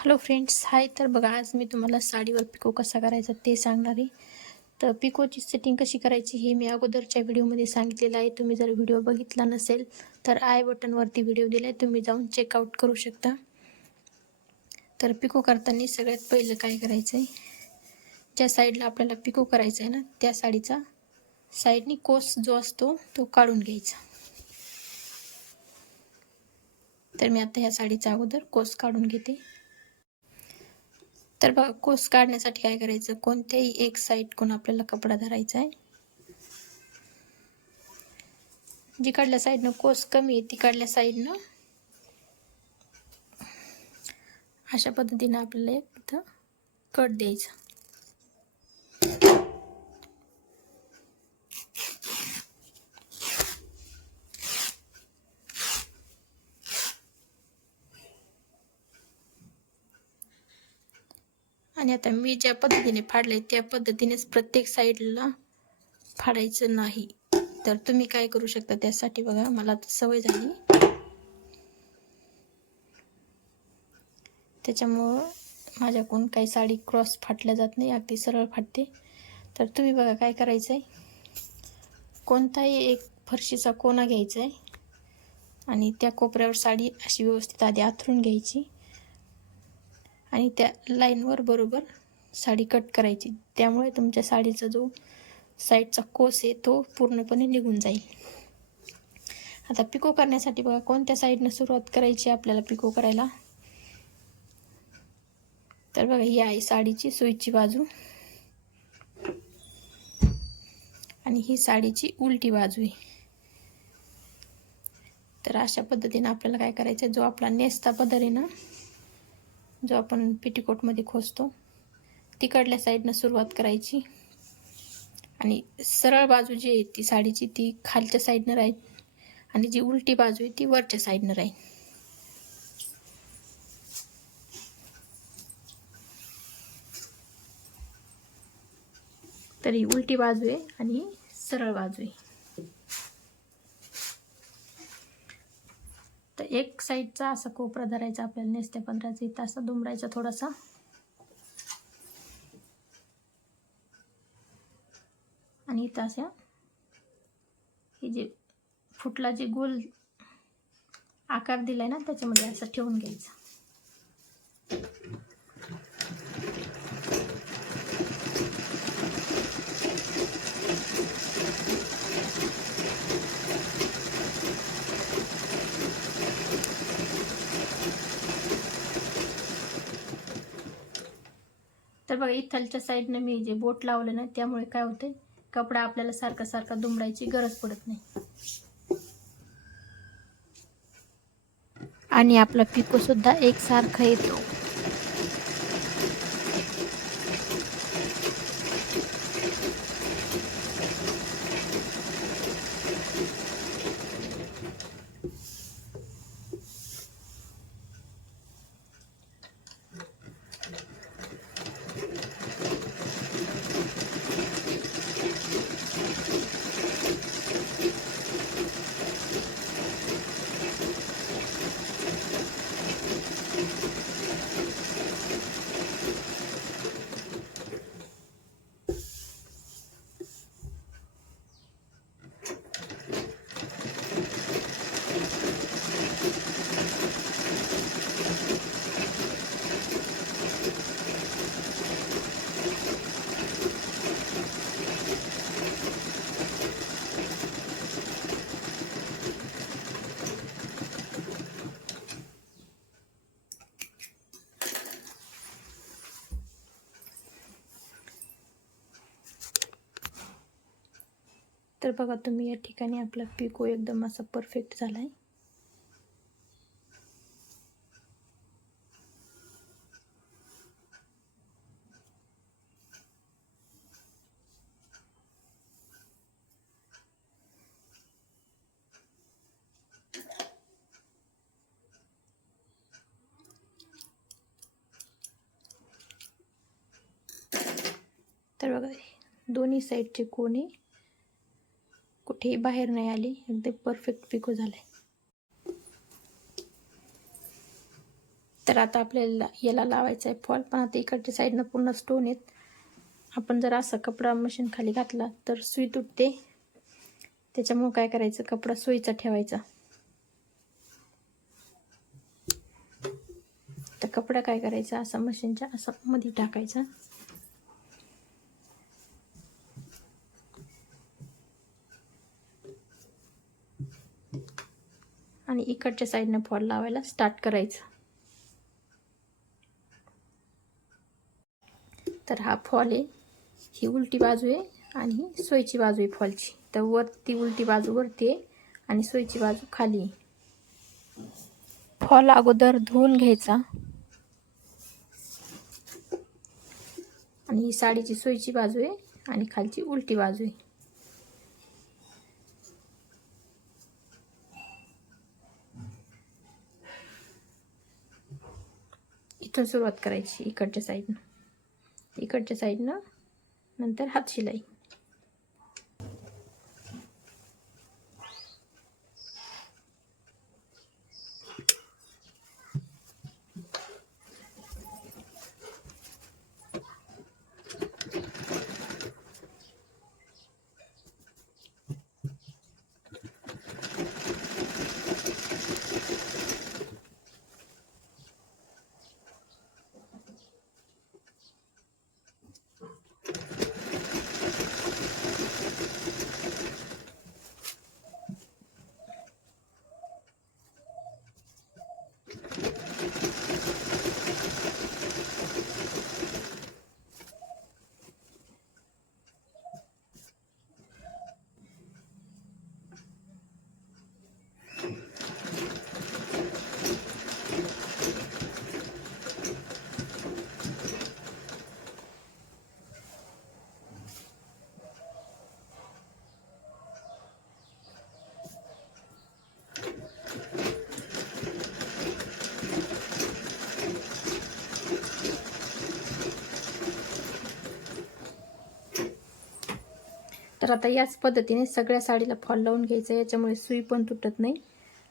Hello friends hi तर बघा आज मी तुम्हाला साडीवर पिको कसा करायचा ते सांगणार आहे. तर पिकोची सेटिंग कशी करायची हे मी अगोदरच्या व्हिडिओमध्ये सांगितलेलं आहे. तुम्ही जर व्हिडिओ बघितला नसेल तर आय बटनवरती व्हिडिओ दिला आहे तुम्ही जाऊन चेकआउट करू शकता. तर पिको करताना सगळ्यात पहिलं काय करायचं आहे ज्या साईडला आपल्याला पिको करायचं आहे ना त्या साडीचा साईडनी कोस जो असतो तो काढून घ्यायचा. तर मी आता ह्या साडीचा अगोदर कोस काढून घेते. तर बघा कोस काढण्यासाठी काय करायचं? कोणत्याही एक साईडकडून आपल्याला कपडा धरायचा आहे. जिकडल्या साईडनं कोस कमी आहे तिकडल्या साईडनं अशा पद्धतीनं आपल्याला एक इथं कट द्यायचं. आणि आता मी ज्या पद्धतीने फाडले त्या पद्धतीनेच प्रत्येक साईडला फाडायचं नाही. तर तुम्ही काय करू शकता त्यासाठी बघा मला सवय झाली. त्याच्यामुळं माझ्याकडून काही साडी क्रॉस फाटल्या जात नाही अगदी सरळ फाटते. तर तुम्ही बघा काय करायचं आहे कोणताही एक फरशीचा कोना घ्यायचा आहे आणि त्या कोपऱ्यावर साडी अशी व्यवस्थित आधी आथरून घ्यायची. आणि त्या लाईनवर बरोबर साडी कट करायची. त्यामुळे तुमच्या साडीचा जो साईडचा कोस आहे तो पूर्णपणे निघून जाईल. आता पिको करण्यासाठी बघा कोणत्या साईडनं सुरुवात करायची आपल्याला पिको करायला? तर बघा ही आहे साडीची सुईची बाजू. आणि ही साडीची उलटी बाजू आहे. तर अशा पद्धतीनं आपल्याला काय करायचं जो आपला नेसता पदर आहे ना जो आपण पेटीकोटमध्ये खोसतो तिकडल्या साईडनं सुरुवात करायची. आणि सरळ बाजू जी आहे ती साडीची ती खालच्या साईडनं राहील आणि जी उलटी बाजू आहे ती वरच्या साईडनं राहील. तरी उलटी बाजू आहे आणि सरळ बाजू आहे. एक साईडचा असा कोपरा धरायचा आपल्याला नेसते पंधराचा इथं असा दुमरायचा थोडासा. आणि इथं अशा हे जे फुटला जे गोल आकार दिला आहे ना त्याच्यामध्ये असं ठेवून घ्यायचं. बघा इथलच्या साईडनं मी जे बोट लावलं ना त्यामुळे काय होते कपडा आपल्याला सारखा सारखा दुमडायची गरज पडत नाही. आणि आपला पिकोसुद्धा एकसारखा येतो. तर बघा तुम्ही या ठिकाणी आपला पिको एकदम असा परफेक्ट झाला आहे तर बघा दोन्ही साईडचे कोणी कुठेही बाहेर नाही आली. अगदी परफेक्ट पिको आहे तर आता आपल्याला याला लावायचा आहे फॉल पण आता इकडच्या साईडनं पूर्ण स्टोन आहेत. आपण जर असा कपडा मशीन खाली घातला तर सुई तुटते. त्याच्यामुळं काय करायचं? कपडा सुईचा ठेवायचा. तर कपडा काय करायचा? असा मशीनच्या असा मध्ये टाकायचा. आणि इकडच्या साईडनं फॉल लावायला स्टार्ट करायचं. तर हा फॉल आहे. ही उलटी बाजू आहे आणि ही सोयची बाजू आहे फॉलची. तर वरती उलटी बाजू वरती आहे आणि सोयची बाजू खाली आहे. फॉल अगोदर धुवून घ्यायचा. आणि ही साडीची सोयची बाजू आहे आणि खालची उलटी बाजू आहे. इथून सुरुवात करायची इकडच्या साईडनं इकडच्या साईडनं नंतर हात शिलाई. तर आता याच पद्धतीने सगळ्या साडीला फॉल लावून घ्यायचं याच्यामुळे सुई पण तुटत नाही.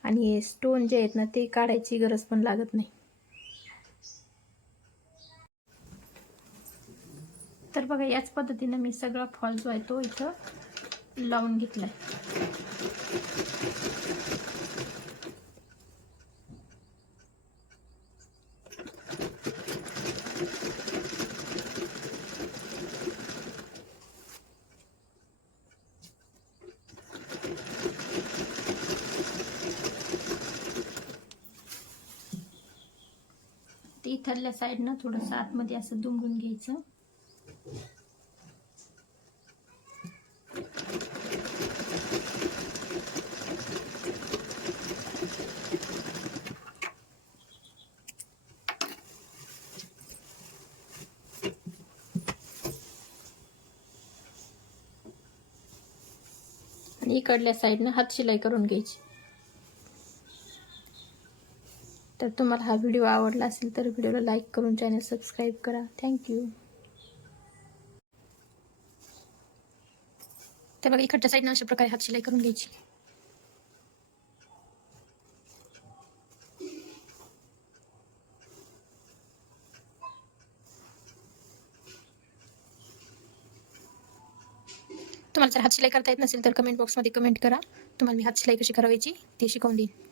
आणि हे स्टोन जे आहेत ना ते काढायची गरज पण लागत नाही. तर बघा याच पद्धतीनं मी सगळा फॉल जो आहे तो इथं लावून घेतला आहे ते इथल्या साईडनं थोडंसं आतमध्ये असं दुमडून घ्यायचं. आणि इकडल्या साईडनं हात शिलाई करून घ्यायची. तर तुम्हाला हा व्हिडिओ आवडला असेल तर व्हिडिओला लाईक करून चॅनल सबस्क्राईब करा. थँक्यू तर बघा इकडच्या साईडनं अशा प्रकारे हात शिलाई करून घ्यायची. तुम्हाला जर हात शिलाई करता येत नसेल तर कमेंट बॉक्समध्ये कमेंट करा. तुम्हाला मी हात शिलाई कशी करायची ते शिकवून देईन.